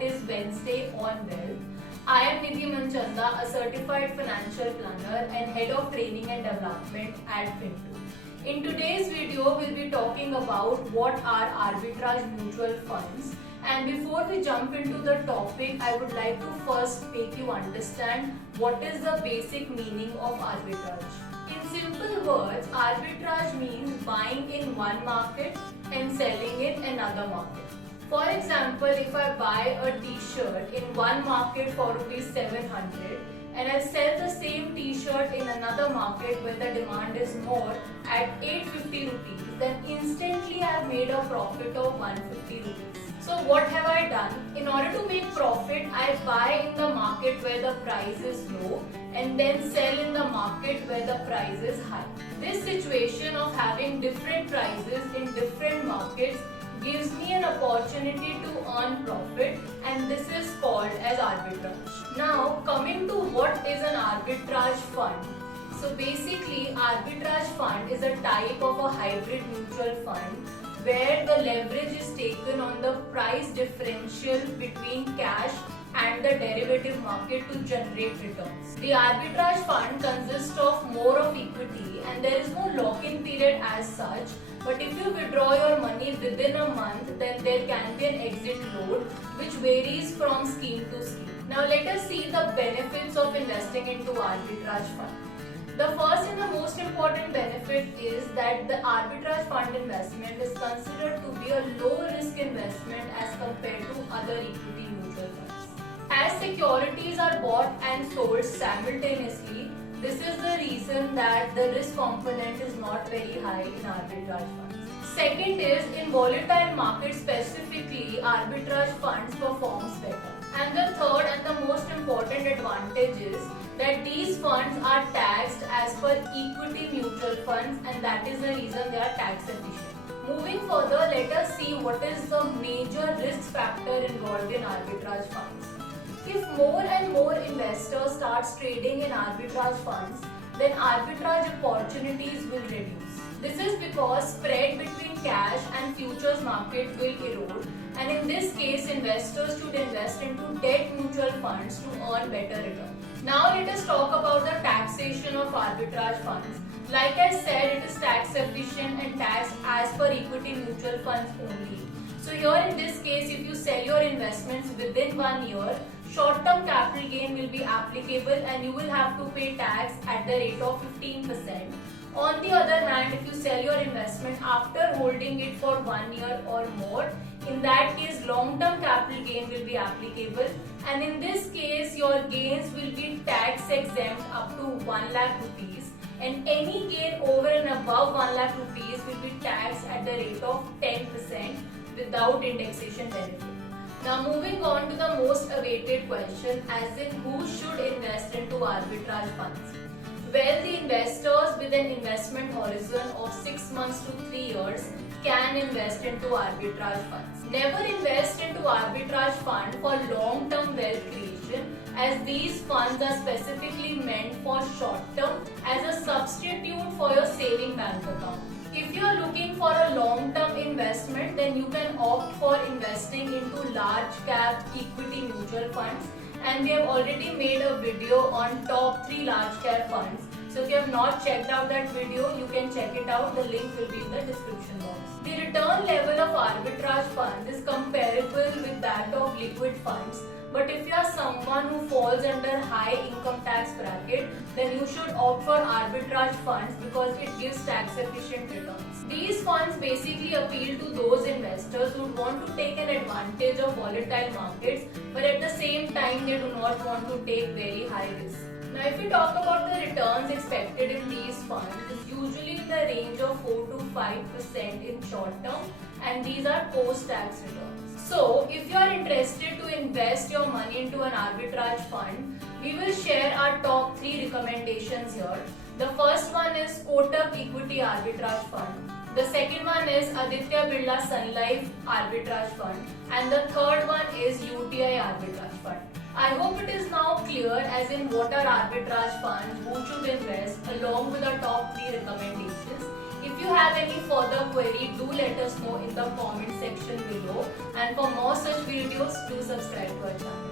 that is Wednesday on Wealth. I am Nidhi Manchanda, a certified financial planner and head of training and development at Fintu. In today's video, we'll be talking about what are arbitrage mutual funds. And before we jump into the topic, I would like to first make you understand what is the basic meaning of arbitrage. In simple words, arbitrage means buying in one market and selling in another market. For example, if I buy a t-shirt in one market for rupees 700 and I sell the same t-shirt in another market where the demand is more at 850 rupees, then instantly I have made a profit of 150 rupees. So what have I done? In order to make profit, I buy in the market where the price is low and then sell in the market where the price is high. This situation of having different prices in different markets gives me an opportunity to earn profit, and this is called as arbitrage. Now coming to what is an arbitrage fund. So basically arbitrage fund is a type of a hybrid mutual fund where the leverage is taken on the price differential between cash and the derivative market to generate returns. The arbitrage fund consists of more of equity and there is no lock-in period as such, but if you withdraw your money within a month, then there can be an exit load which varies from scheme to scheme. Now let us see the benefits of investing into arbitrage fund. The first and the most important benefit is that the arbitrage fund investment is considered to be a low risk investment as compared to other equity mutual funds. As securities are bought and sold simultaneously, this is the reason that the risk component is not very high in arbitrage funds. Second is, in volatile markets specifically, arbitrage funds performs better. And the third and the most important advantage is that these funds are taxed as per equity mutual funds, and that is the reason they are tax efficient. Moving further, let us see what is the major risk factor involved in arbitrage funds. If more and more investors start trading in arbitrage funds, then arbitrage opportunities will reduce. This is because spread between cash and futures market will erode, and in this case investors should invest into debt mutual funds to earn better return. Now let us talk about the taxation of arbitrage funds. Like I said, it is tax efficient and taxed as per equity mutual funds only. So here in this case, if you sell your investments within 1 year, short-term capital gain will be applicable and you will have to pay tax at the rate of 15%. On the other hand, if you sell your investment after holding it for 1 year or more, in that case long-term capital gain will be applicable, and in this case your gains will be tax exempt up to 1 lakh rupees, and any gain over and above 1 lakh rupees will be taxed at the rate of 10% without indexation benefit. Now moving on to the most awaited question, as in who should invest into arbitrage funds. Well, the investors with an investment horizon of 6 months to 3 years can invest into arbitrage funds. Never invest into arbitrage fund for long-term wealth creation, as these funds are specifically meant for short-term as a substitute for your saving bank account. If you are looking for a long-term investment, then you can opt for investing into large cap equity mutual funds, and we have already made a video on top 3 large cap funds. So if you have not checked out that video, you can check it out. The link will be in the description box. The return level of arbitrage funds is comparable with that of liquid funds. But if you are someone who falls under high income tax bracket, then you should opt for arbitrage funds because it gives tax efficient returns. These funds basically appeal to those investors who want to take an advantage of volatile markets, but at the same time they do not want to take very high risk. Now if we talk about the returns expected in these funds, it is usually in the range of 4 to 5% in short term, and these are post-tax returns. So if you are interested to invest your money into an arbitrage fund, we will share our top 3 recommendations here. The first one is Kotak Equity Arbitrage Fund. The second one is Aditya Birla Sun Life Arbitrage Fund, and the third one is UTI Arbitrage Fund. I hope it is now clear as in what are arbitrage funds, who should invest, along with the top 3 recommendations. If If you have any further query, do let us know in the comment section below. And for more such videos, do subscribe to our channel.